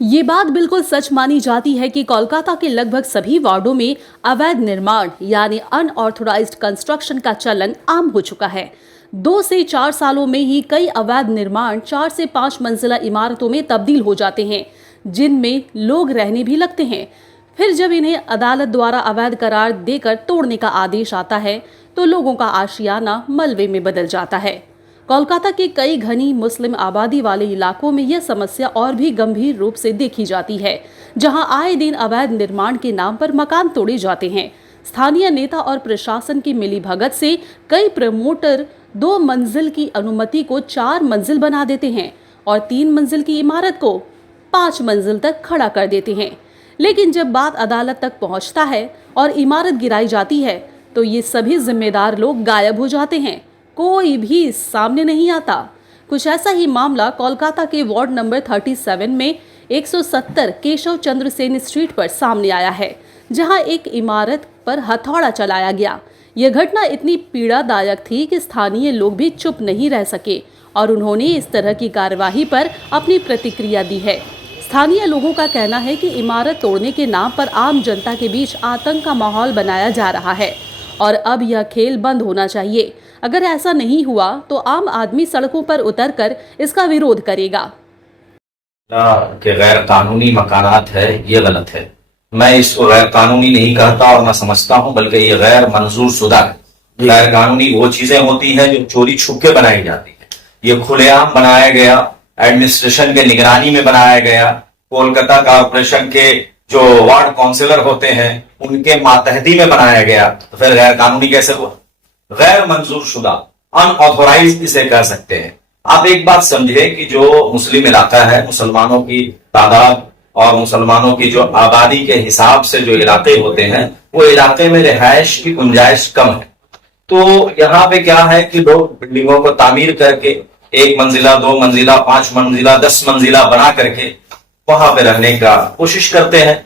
ये बात बिल्कुल सच मानी जाती है कि कोलकाता के लगभग सभी वार्डों में अवैध निर्माण यानी अनऑथोराइज्ड कंस्ट्रक्शन का चलन आम हो चुका है। 2 से 4 सालों में ही कई अवैध निर्माण 4 से 5 मंजिला इमारतों में तब्दील हो जाते हैं, जिनमें लोग रहने भी लगते हैं। फिर जब इन्हें अदालत द्वारा अवैध करार देकर तोड़ने का आदेश आता है तो लोगों का आशियाना मलबे में बदल जाता है। कोलकाता के कई घनी मुस्लिम आबादी वाले इलाकों में यह समस्या और भी गंभीर रूप से देखी जाती है, जहां आए दिन अवैध निर्माण के नाम पर मकान तोड़े जाते हैं। स्थानीय नेता और प्रशासन की मिलीभगत से कई प्रमोटर 2 मंजिल की अनुमति को 4 मंजिल बना देते हैं और 3 मंजिल की इमारत को 5 मंजिल तक खड़ा कर देते हैं। लेकिन जब बात अदालत तक पहुंचता है और इमारत गिराई जाती है तो ये सभी जिम्मेदार लोग गायब हो जाते हैं, कोई भी सामने नहीं आता। कुछ ऐसा ही मामला कोलकाता के वार्ड नंबर 37 में 170 केशव चंद्र सेन स्ट्रीट पर सामने आया है, जहां एक इमारत पर हथौड़ा चलाया गया। यह घटना इतनी पीड़ादायक थी कि स्थानीय लोग भी चुप नहीं रह सके और उन्होंने इस तरह की कार्यवाही पर अपनी प्रतिक्रिया दी है। स्थानीय लोगों का कहना है कि इमारत तोड़ने के नाम पर आम जनता के बीच आतंक का माहौल बनाया जा रहा है और अब यह खेल बंद होना चाहिए। अगर ऐसा नहीं हुआ तो आम आदमी सड़कों पर उतरकर इसका विरोध करेगा। के गैर कानूनी मकानात है, ये गलत है। मैं इसको गैर कानूनी नहीं कहता और मैं समझता हूं, बल्कि ये गैर मंजूर शुदा है। गैर कानूनी वो चीजें होती हैं जो चोरी छुप के बनाई जाती है। ये खुलेआम बनाया गया, एडमिनिस्ट्रेशन के निगरानी में बनाया गया। कोलकाता कॉर्पोरेशन के जो वार्ड काउंसिलर होते हैं उनके मातहती में बनाया गया, तो फिर गैर कानूनी कैसे हुआ? गैर मंजूर शुदा, अनऑथोराइज्ड इसे कह सकते हैं। आप एक बात समझिए कि जो मुस्लिम इलाका है, मुसलमानों की तादाद और मुसलमानों की जो आबादी के हिसाब से जो इलाके होते हैं, वो इलाके में रिहायश की गुंजाइश कम है। तो यहाँ पे क्या है कि लोग बिल्डिंगों को तामीर करके 1 मंजिला, 2 मंजिला, 5 मंजिला, 10 मंजिला बना करके वहां पे रहने का कोशिश करते हैं।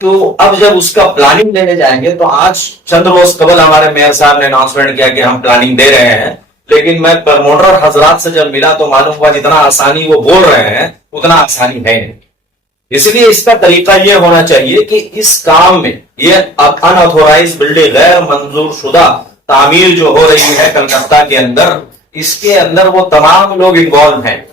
तो अब जब उसका प्लानिंग लेने जाएंगे, तो आज चंद रोज कबल हमारे मेयर साहब ने अनाउंसमेंट किया कि हम प्लानिंग दे रहे हैं, लेकिन मैं प्रमोटर हजरात से जब मिला तो मालूम हुआ जितना आसानी वो बोल रहे हैं उतना आसानी है नहीं। इसलिए इसका तरीका यह होना चाहिए कि इस काम में ये अनऑथोराइज बिल्डिंग, गैर मंजूर शुदा तामीर जो हो रही है कलकत्ता के अंदर, इसके अंदर वो तमाम लोग इन्वॉल्व हैं,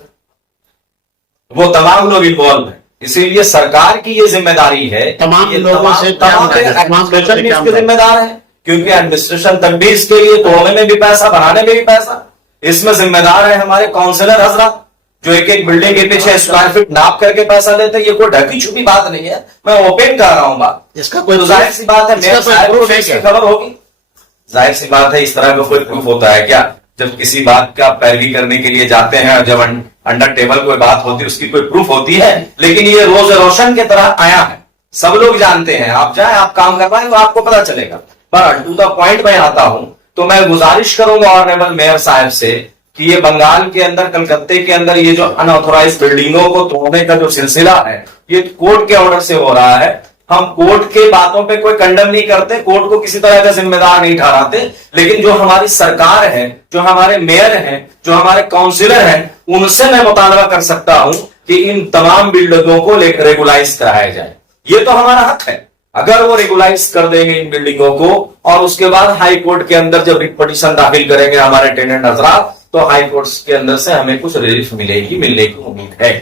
इसीलिए सरकार की ये जिम्मेदारी है। तमाम लोगों से एडमिनिस्ट्रेशन भी इसके जिम्मेदार है, क्योंकि एडमिनिस्ट्रेशन तक भी इसके लिए तोड़ने में भी पैसा, बनाने में भी पैसा। इसमें जिम्मेदार है हमारे काउंसिलर हजरात, जो एक एक बिल्डिंग के पीछे स्क्वायर फीट नाप करके पैसा लेते हैं। ये कोई ढकी छुपी बात नहीं है, मैं ओपन कर रहा हूं बात। इसका कोई जाहिर सी बात है, मेरे साहब को इसकी खबर होगी। जाहिर सी बात है, इस तरह का कोई प्रूफ होता है क्या? जब किसी बात का पैरवी करने के लिए जाते हैं और जब अंडर टेबल कोई बात होती है, उसकी कोई प्रूफ होती है। लेकिन ये रोज रोशन की तरह आया है, सब लोग जानते हैं। आप जाए, आप काम करवाएं, वो आपको पता चलेगा। पर टू द पॉइंट में आता हूं तो मैं गुजारिश करूंगा ऑनरेबल मेयर साहब से कि ये बंगाल के अंदर, कलकत्ते के अंदर ये जो अनऑथोराइज बिल्डिंगों को तोड़ने का जो सिलसिला है, ये कोर्ट के ऑर्डर से हो रहा है। हम कोर्ट के बातों पे कोई कंडम नहीं करते, कोर्ट को किसी तरह का जिम्मेदार नहीं ठहराते, लेकिन जो हमारी सरकार है, जो हमारे मेयर हैं, जो हमारे काउंसिलर हैं, उनसे मैं मुतालबा कर सकता हूं कि इन तमाम बिल्डिंगों को रेगुलाइज कराया जाए। ये तो हमारा हक है। अगर वो रेगुलाइज कर देंगे इन बिल्डिंगों को और उसके बाद हाई कोर्ट के अंदर जब पिटीशन दाखिल करेंगे हमारे टेनेंट हजरात, तो हाई कोर्ट के अंदर से हमें कुछ रिलीफ मिलने की उम्मीद है।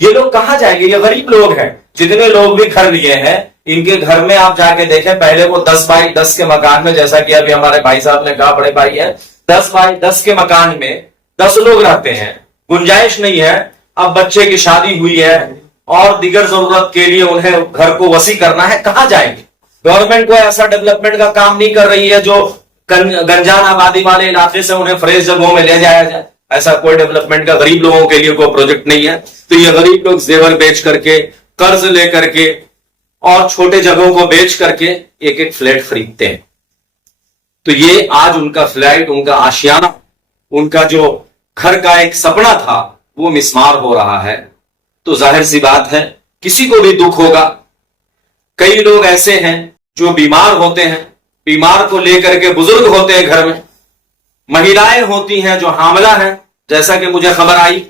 ये लोग कहां जाएंगे? ये गरीब लोग हैं। जितने लोग भी घर लिए हैं, इनके घर में आप जाके देखें, पहले वो 10 बाई 10 के मकान में, जैसा कि अभी हमारे भाई साहब ने कहा, बड़े भाई है, 10 बाई 10 के मकान में 10 लोग रहते हैं, गुंजाइश नहीं है। अब बच्चे की शादी हुई है और दीगर जरूरत के लिए उन्हें घर को वसी करना है, कहां जाएंगे? गवर्नमेंट को ऐसा डेवलपमेंट का काम नहीं कर रही है जो गंजान आबादी वाले इलाके से उन्हें फ्रेश जगहों में ले जाया जाए। ऐसा कोई डेवलपमेंट का गरीब लोगों के लिए कोई प्रोजेक्ट नहीं है। तो ये गरीब लोग जेवर बेच करके, कर्ज लेकर के और छोटे जगहों को बेच करके एक एक फ्लैट खरीदते हैं। तो ये आज उनका फ्लैट, उनका आशियाना, उनका जो घर का एक सपना था, वो मिसमार हो रहा है। तो जाहिर सी बात है, किसी को भी दुख होगा। कई लोग ऐसे हैं जो बीमार होते हैं, बीमार को लेकर के बुजुर्ग होते हैं घर में, महिलाएं होती हैं जो हामला हैं, जैसा कि मुझे खबर आई,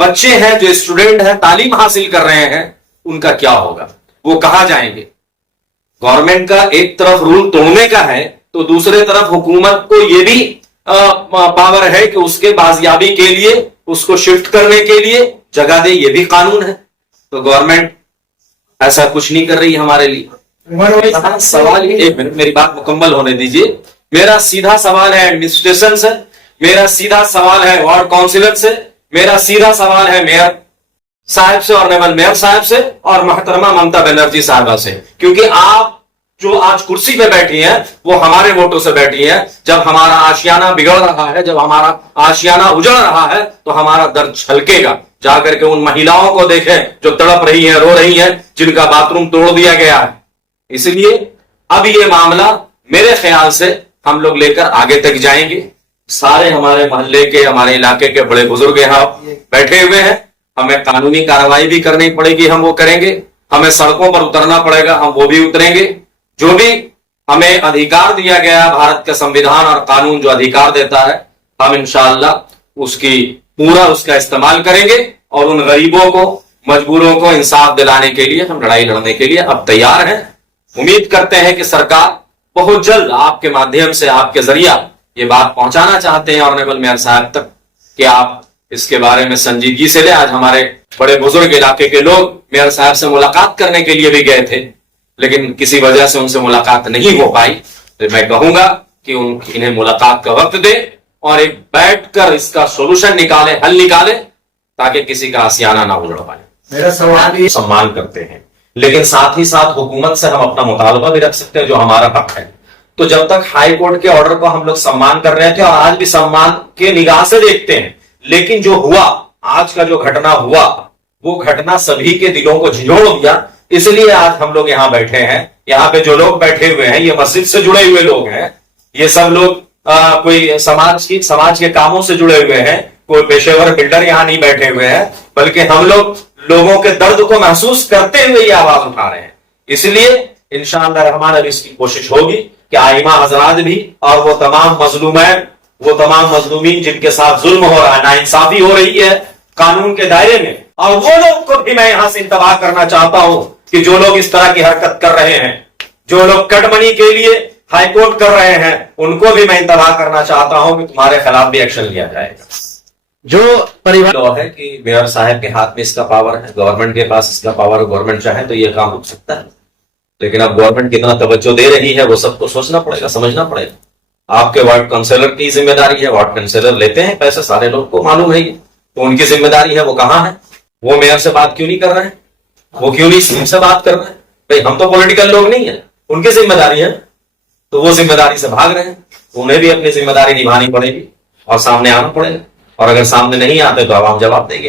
बच्चे हैं, जो स्टूडेंट हैं, तालीम हासिल कर रहे हैं, उनका क्या होगा? वो कहां जाएंगे? गवर्नमेंट का एक तरफ रूल तोड़ने का है, तो दूसरे तरफ हुकूमत को यह भी पावर है कि उसके बाजियाबी के लिए, उसको शिफ्ट करने के लिए जगह दे, ये भी कानून है। तो गवर्नमेंट ऐसा कुछ नहीं कर रही हमारे लिए। सवाल, एक मिनट मेरी बात मुकम्मल होने दीजिए। मेरा सीधा सवाल है एडमिनिस्ट्रेशन से, मेरा सीधा सवाल है वार्ड काउंसिलर से, मेरा सीधा सवाल है मेयर साहब से और नेवल मेयर साहब से और महतरमा ममता बनर्जी साहबा से, क्योंकि आप जो आज कुर्सी पे बैठी हैं वो हमारे वोटों से बैठी हैं। जब हमारा आशियाना बिगड़ रहा है, जब हमारा आशियाना उजड़ रहा है, तो हमारा दर्द छलकेगा। जाकर के उन महिलाओं को देखें जो तड़प रही हैं, रो रही हैं, जिनका बाथरूम तोड़ दिया गया है। इसलिए अब ये मामला मेरे ख्याल से हम लोग लेकर आगे तक जाएंगे। सारे हमारे मोहल्ले के, हमारे इलाके के बड़े बुजुर्ग यहां बैठे हुए हैं। हमें कानूनी कार्रवाई भी करनी पड़ेगी, हम वो करेंगे। हमें सड़कों पर उतरना पड़ेगा, हम वो भी उतरेंगे। जो भी हमें अधिकार दिया गया, भारत का संविधान और कानून जो अधिकार देता है, हम इंशाअल्लाह उसका इस्तेमाल करेंगे और उन गरीबों को, मजबूरों को इंसाफ दिलाने के लिए हम लड़ाई लड़ने के लिए अब तैयार हैं। उम्मीद करते हैं कि सरकार बहुत जल्द आपके माध्यम से, आपके जरिया ये बात पहुंचाना चाहते हैं ऑनरेबल मेयर साहब तक कि आप इसके बारे में संजीदगी से ले। आज हमारे बड़े बुजुर्ग इलाके के लोग मेयर साहब से मुलाकात करने के लिए भी गए थे, लेकिन किसी वजह से उनसे मुलाकात नहीं हो पाई। तो मैं कहूंगा कि इन्हें मुलाकात का वक्त दे और एक बैठकर इसका सोल्यूशन निकाले, हल निकाले, ताकि किसी का आसियाना ना उजड़ पाए। मेरा सवाल ये, सम्मान करते हैं, लेकिन साथ ही साथ हुकूमत से हम अपना मुतालबा भी रख सकते हैं जो हमारा हक है। तो जब तक हाई कोर्ट के ऑर्डर को हम लोग सम्मान कर रहे थे और आज भी सम्मान के निगाह से देखते हैं, लेकिन जो हुआ, आज का जो घटना हुआ, वो घटना सभी के दिलों को झिझोड़ दिया। इसलिए आज हम लोग यहां बैठे हैं। यहां पे जो लोग बैठे हुए हैं, ये मस्जिद से जुड़े हुए लोग हैं, ये सब लोग कोई समाज के कामों से जुड़े हुए हैं, कोई पेशेवर बिल्डर यहां नहीं बैठे हुए हैं, बल्कि हम लोग लोगों के दर्द को महसूस करते हुए ये आवाज उठा रहे हैं। इसलिए इंशाअल्लाह रहमान अब इसकी कोशिश होगी कि आइमा हजरात भी और वो तमाम मजलूमीन जिनके साथ जुल्म हो रहा है, नाइंसाफी हो रही है कानून के दायरे में, और वो लोग को भी मैं यहां से इंतबाह करना चाहता हूं कि जो लोग इस तरह की हरकत कर रहे हैं, जो लोग कटमनी के लिए हाईकोर्ट कर रहे हैं, उनको भी मैं इंतबाह करना चाहता हूं कि तुम्हारे खिलाफ भी एक्शन लिया जाएगा। जो परिवार लो है कि मेयर साहब के हाथ में इसका पावर है, गवर्नमेंट के पास इसका पावर, गवर्नमेंट चाहे तो ये काम रुक सकता है। लेकिन अब गवर्नमेंट कितना तवज्जो दे रही है वो सबको सोचना पड़ेगा, समझना पड़ेगा। आपके वार्ड काउंसिलर की जिम्मेदारी है, वार्ड काउंसिलर लेते हैं पैसे, सारे लोग को मालूम है, तो उनकी जिम्मेदारी है। वो कहां है? वो मेयर से बात क्यों नहीं कर रहे हैं? वो क्यों नहीं सीएम से बात कर रहे हैं? भाई हम तो पॉलिटिकल लोग नहीं है, उनकी जिम्मेदारी है, तो वो जिम्मेदारी से भाग रहे हैं। उन्हें भी अपनी जिम्मेदारी निभानी पड़ेगी और सामने आना पड़ेगा, और अगर सामने नहीं आते तो आवाम जवाब देगी।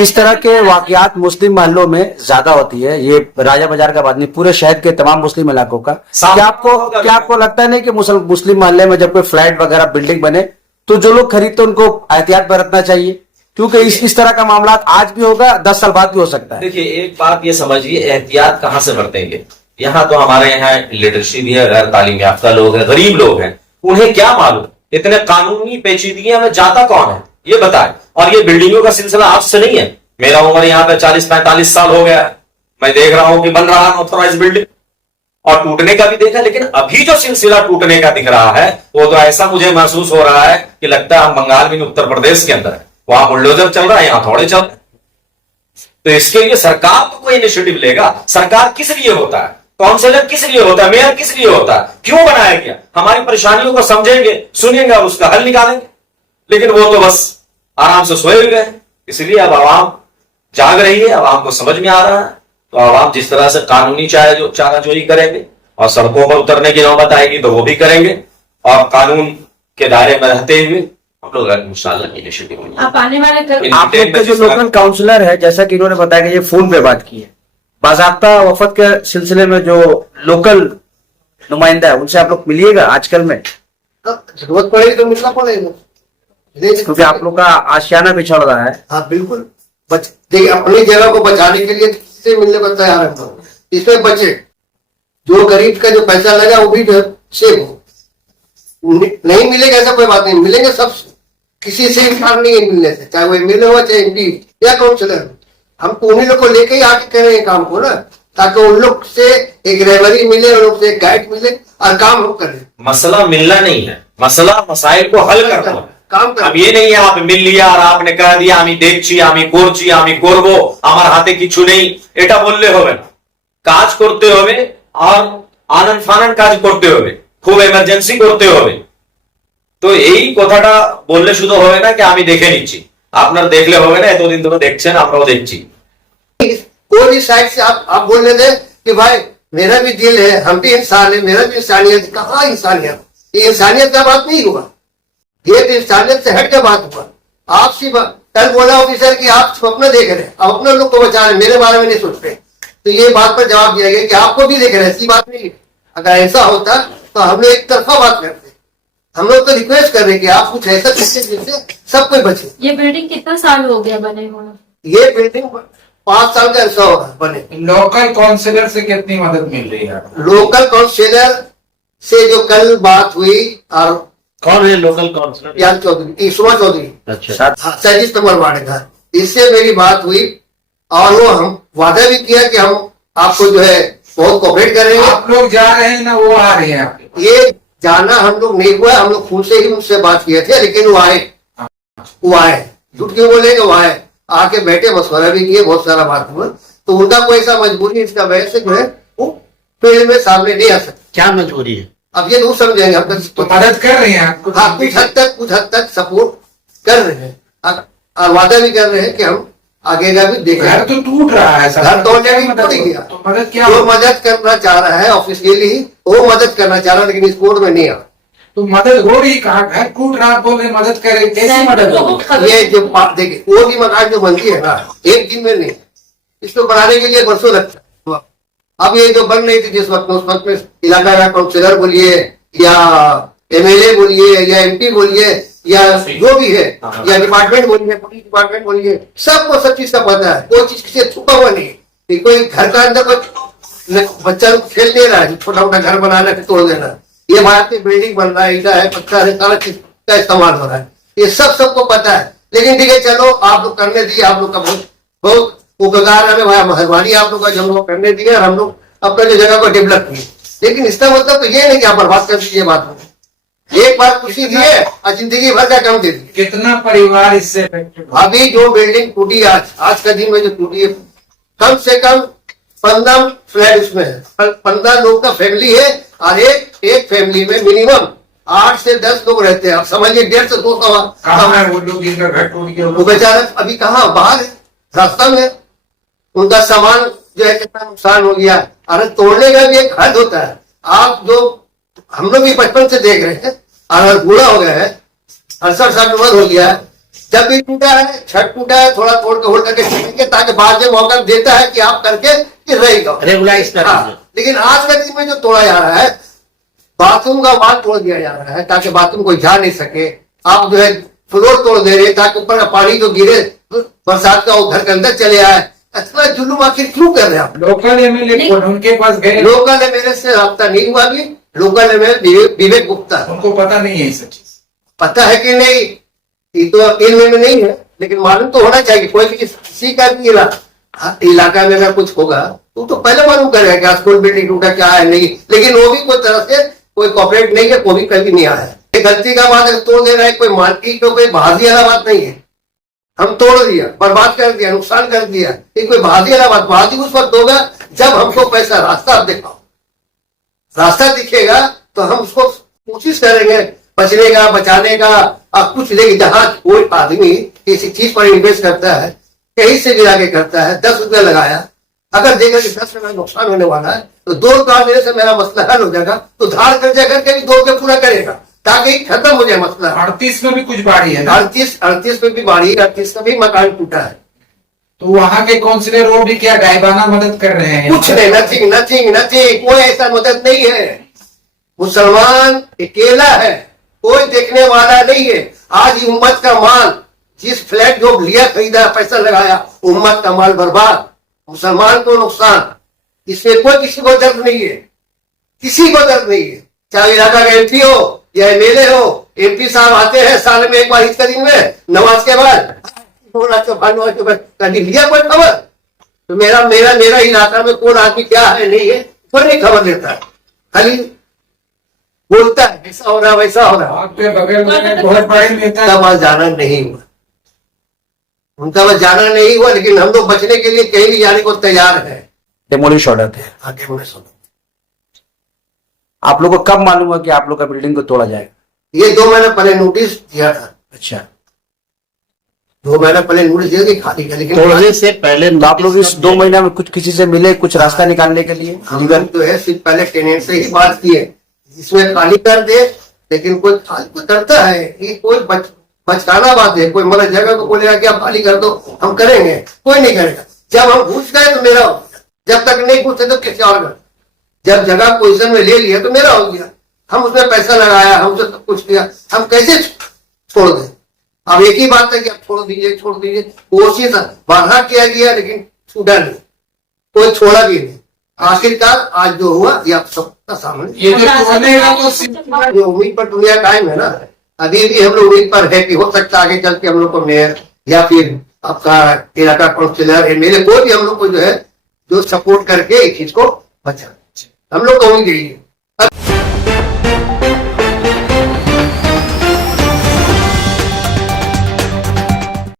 इस तरह के वाकयात मुस्लिम मोहल्लों में ज्यादा होती है। ये राजा बाजार का बात नहीं, पूरे शहर के तमाम मुस्लिम इलाकों का। क्या आपको लगता है नहीं कि मुस्लिम मोहल्ले में जब कोई फ्लैट वगैरह बिल्डिंग बने तो जो लोग खरीदते उनको एहतियात बरतना चाहिए, क्योंकि इस तरह का मामला आज भी होगा, 10 साल बाद भी हो सकता है। देखिए एक बात ये समझिए, एहतियात कहां से बरतेंगे? यहाँ तो हमारे यहाँ लिटरेसी भी है, गैर तालीम याफ्ता लोग हैं, गरीब लोग हैं, उन्हें क्या मालूम इतने कानूनी पेचीदगियां में जाता कौन है, ये बताए। और ये बिल्डिंगों का सिलसिला आज से नहीं है। मेरा उम्र यहाँ पे 40-45 साल हो गया है, मैं देख रहा हूं कि बन रहा है ऑथोराइज बिल्डिंग, और टूटने का भी देखा। लेकिन अभी जो सिलसिला टूटने का दिख रहा है, वो तो ऐसा मुझे महसूस हो रहा है कि लगता है हम बंगाल में, उत्तर प्रदेश के अंदर है, वहां बुलडोजर चल रहा है, यहां थोड़े चल रहे हैं। तो इसके लिए सरकार तो कोई इनिशिएटिव लेगा। सरकार किस लिए होता है, काउंसिलर किस लिए होता है, मेयर किस लिए होता है, क्यों बनाया गया? हमारी परेशानियों को समझेंगे, सुनेंगे और उसका हल निकालेंगे। लेकिन वो तो बस आराम से सोए हुए हैं। इसलिए अब आवाम जाग रही है, आवाम को समझ में आ रहा है, तो आवाम जिस तरह से कानूनी चाराजोई करेंगे और सड़कों पर उतरने की नौबत आएगी तो वो भी करेंगे, और कानून के दायरे में रहते हुए हम लोग इंशाअल्लाह इनिशिएटिव। आप आने वाले आप लोग के जो लोकल काउंसलर है, जैसा कि इन्होंने बताया कि ये फोन पे बात की है, बाज़ाब्ता वफद के सिलसिले में जो लोकल नुमाइंदा है उनसे आप लोग मिलिएगा आजकल में? जरूरत पड़ेगी तो मिलना पड़ेगा, क्योंकि आप लोग का आशियाना बिछड़ रहा है। हाँ बिल्कुल। देखिए अपनी जगह को बचाने के लिए किससे मिलने को तैयार है, इसमें बचे जो गरीब का जो पैसा लगा वो भी सेव हो। नहीं मिलेगा ऐसा कोई बात नहीं, मिलेंगे सब, किसी से इंकार नहीं है मिलने से, चाहे वो एमएलए हो चाहे एमपी या काउंसिलर। हम तो उन्हीं लोग को लेके ही आके कर रहे हैं काम को ना, ताकि उन लोग से एक रहबरी मिले, उन लोग से एक गाइड मिले और काम हम करें। मसला मिलना नहीं है, मसला मसाइल को हल करना है। काम कर अब ये नहीं है आप मिल लिया और आपने कह दिया আমি দেখছি আমি করছি আমি করব আমার হাতে কিছু নেই, এটা বললে হবে না। কাজ করতে হবে আর আনন্দ ফানন কাজ করতে হবে, খুব এমার্জেন্সি করতে হবে। তো এই কথাটা বললে শুধু হবে না কি আমি দেখে নিচ্ছি, আপনার দেখলে হবে না, এতদিন ধরে দেখছেন আমরাও দেখছি। कोई भी साइड से आप बोलने दे कि भाई मेरा भी दिल है, हम भी इंसान है, मेरा भी इंसानियत। कहाँ इंसानियत? ये इंसानियत का बात नहीं हुआ, ये तो इंसानियत से हट के बात हुआ। आपसी कल बोला ऑफिसर कि आप स्वप्न देख रहे हैं, आप अपने लोग को बचा रहे, मेरे बारे में नहीं सोच रहे। तो ये बात पर जवाब दिया गया कि आपको भी देख रहे हैं, ऐसी बात नहीं है। अगर ऐसा होता तो हम लोग एक तरफा बात करते। हम लोग तो रिक्वेस्ट कर रहे हैं कि आप कुछ ऐसा करते जिससे सब कोई बचे। ये बिल्डिंग कितना साल हो गया बने हुए? ये बिल्डिंग 5 साल का ऐसा होगा बने। लोकल काउंसिलर से कितनी मदद मिल रही है? लोकल काउंसिलर से जो कल बात हुई, और कौन है लोकल काउंसिलर? याद चौधरी, ईश्वर चौधरी, अच्छा, 37 नंबर वार्ड का, इससे मेरी बात हुई और वो हम वादा भी किया कि हम आपको जो है बहुत कोऑपरेट करेंगे। आप लोग जा रहे हैं ना, वो आ रहे हैं आपके? ये जाना हम लोग नहीं हुआ, हम लोग खुद से ही उनसे बात किए थे, लेकिन वो आए, झूठ क्यों बोलेंगे, वो आए, आके बैठे, मशवरा भी किए, बहुत सारा बात हुआ। तो उनका कोई ऐसा मजबूरी इसका वजह से जो है वो फील्ड में सामने नहीं आ सकते। क्या मजबूरी है? अब ये लोग समझेंगे, हम तो मदद कर रहे हैं आपको? हाँ, कुछ हद तक सपोर्ट कर रहे हैं और वादा भी कर रहे हैं कि हम आगे का भी देखेंगे। घर तो टूट रहा है, घर तोड़ने भी मदद टूट गया। तो मदद क्या? जो मदद करना चाह रहा है ऑफिशियली, वो मदद करना चाह रहा है, लेकिन इस कोर्ट में नहीं आ। तो मदद हो रही कहाँ? घर टूट रहा, बोल रहे मदद करे, कैसी मदद होगी? ये जो देखिए, वो भी मकान जो बनती है ना, एक दिन में नहीं, इसको बनाने के लिए बरसों लगता है। अब ये जो बन रही थी जिस वक्त, उस वक्त में इलाका का काउंसिलर बोलिए या एमएलए बोलिए या एमपी बोलिए या जो भी है, या डिपार्टमेंट बोलिए, पुलिस डिपार्टमेंट बोलिए, सबको सब चीज का पता है, कोई चीज किसी छुपा हुआ नहीं है। कोई घर का अंदर कोई बच्चा खेल नहीं रहा है, छोटा मोटा घर बनाना फिर तोड़ देना। ये भारतीय बिल्डिंग बन रहा है, ईटा है, पत्थर है, सारा चीज का इस्तेमाल हो रहा है, ये सबको पता है। लेकिन ठीक है, चलो आप लोग करने दिए, आप लोग का बहुत उपकार है, मेहरबानी आप लोग का, जो लोग करने दिए और हम लोग अपने जो जगह को डेवलप किए। लेकिन इसका मतलब तो ये नहीं कि आप बर्बाद कर दीजिए बात में। एक बार खुशी दिए और जिंदगी भर का कम दे दिए। कितना परिवार इससे affected हुआ? अभी जो बिल्डिंग टूटी आज का दिन में जो टूटी है, कम से कम 15 फ्लैट उसमें है, 15 लोग का फैमिली है और एक फैमिली में मिनिमम 8 से 10 लोग रहते हैं। आप समझिए 150 से 200। कहाँ है वो लोग जिनका घर टूट गया? वो बेचारा अभी कहाँ, बाहर है, रास्ता में। उनका सामान जो है कितना नुकसान हो गया। अरे तोड़ने का भी एक हद होता है। आप जो हम लोग भी बचपन से देख रहे हैं, और बूढ़ा हो गया है, 68 साल उम्र हो गया है, जब भी टूटा है, छत टूटा है, थोड़ा तोड़ के होल्ड करके छेड़ेंगे, ताकि बाद में मौका देता है कि आप करके फिर रहेगा रेगुलाइज कर दीजिए। लेकिन आज के दिन में जो तोड़ा जा रहा है, बाथरूम का वाल तोड़ दिया जा रहा है ताकि बाथरूम कोई जा नहीं सके। आप जो है फ्लोर तोड़ दे रहे हैं ताकि ऊपर का पानी जो गिरे बरसात का वो घर के अंदर चले आए। इतना जुल्म आखिर क्यों कर रहे हैं आप? लोकल एमएलए उनके पास गए? लोकल एमएलए से राब्ता नहीं हुआ। भी लोकल एमएलए विवेक गुप्ता, उनको पता नहीं है ये सब चीज? पता है कि नहीं ये तो इल्म में नहीं है, लेकिन मालूम तो होना चाहिए। कोई भी किसी का भी इलाका में अगर कुछ होगा तो पहले मालूम करेगा कि स्कूल बिल्डिंग टूटा क्या है नहीं। लेकिन वो भी कोई तरह से कोई कॉपरेट नहीं है, कोई भी कभी नहीं आया है। गलती का बात तोड़ दे रहा है, कोई मार्केट को कोई बहादी वाला बात नहीं है। हम तोड़ दिया, बर्बाद कर दिया, नुकसान कर दिया, ये कोई बहादी वाला बात। बहादी उस वक्त होगा जब हमको पैसा रास्ता दिखाओ, रास्ता दिखेगा तो हम उसको कोशिश करेंगे बचने का, बचाने का। अब कुछ लेकिन जहां कोई आदमी किसी चीज पर इन्वेस्ट करता है, कहीं से भी आगे करता है, 10 रुपया लगाया, अगर देखा कि 10 रुपया नुकसान होने वाला है तो 2 रुपया देने से मेरा मसला हल हो जाएगा, तो धार कर्जा करके भी 2 रुपया पूरा करेगा ताकि खत्म हो जाए मसला। 38 में भी कुछ बाड़ी है ना? 38 में भी बाड़ी, 38 में भी मकान टूटा है। तो वहाँ के काउंसिलर वो भी क्या गायबाना मदद कर रहे हैं? कुछ नहीं, नथिंग, कोई ऐसा मदद नहीं है। मुसलमान अकेला है, कोई देखने वाला नहीं है। आज उम्मत का माल, जिस फ्लैट जो लिया, खरीदा, पैसा लगाया, उम्मत का माल बर्बाद, मुसलमान को नुकसान। इसमें कोई किसी को दर्द नहीं है, किसी को दर्द नहीं है। चाहे इलाका का एमपी हो या एमएलए हो एमपी साहब आते हैं साल में एक बार ईद का दिन में नमाज के बाद नमाज के बाद कभी लिया कोई खबर? तो मेरा मेरा मेरा इलाका में कौन आदमी क्या है नहीं है कोई नहीं खबर देता है, खाली बोलता है ऐसा हो रहा वैसा हो रहा। आपके बगल में बहुत बड़े नेता उनका वहां जाना नहीं हुआ, उनका वहां जाना नहीं हुआ, लेकिन हम लोग बचने के लिए कहीं भी जाने को तैयार है। डेमोलिश ऑर्डर थे। आगे मुझे सुनो, आप लोग को कब मालूम हुआ कि आप लोग का बिल्डिंग को तोड़ा जाएगा? ये 2 महीने पहले नोटिस दिया था, अच्छा, 2 महीने पहले नोटिस दिया कि खाली का, लेकिन तोड़ने से पहले तो आप लोग इस 2 महीने में कुछ किसी से मिले, कुछ रास्ता निकालने के लिए? हम लोग तो है सिर्फ पहले टेनेंट से ही बात की है इसमें खाली कर दे, लेकिन कोई खाली करता है ये कोई बचकाना बात है। कोई मतलब जगह को बोलेगा कि आप खाली कर दो हम करेंगे, कोई नहीं करेगा। जब हम घुस गए तो मेरा हो गया, जब तक नहीं घुसे तो किसी और का। जब जगह पोजीशन में ले लिया तो मेरा हो गया, हम उसमें पैसा लगाया, हमसे सब कुछ किया, हम कैसे छोड़ दें? अब एक ही बात है कि आप छोड़ दीजिए छोड़ दीजिए, कोशिश बाधा किया गया लेकिन छूटा नहीं, कोई छोड़ा भी नहीं। आखिरकार आज जो हुआ ये आप सबका सामने, ये जो तोड़ने का तो जो उम्मीद पर दुनिया कायम है ना, अभी भी हम लोग उम्मीद पर है कि हो सकता है आगे चल के हम लोग को मेयर या फिर आपका इलाका काउंसिलर एमएलए कोई भी हम लोग को जो है जो सपोर्ट करके इस चीज को बचा, हम लोग को उम्मीद यही है।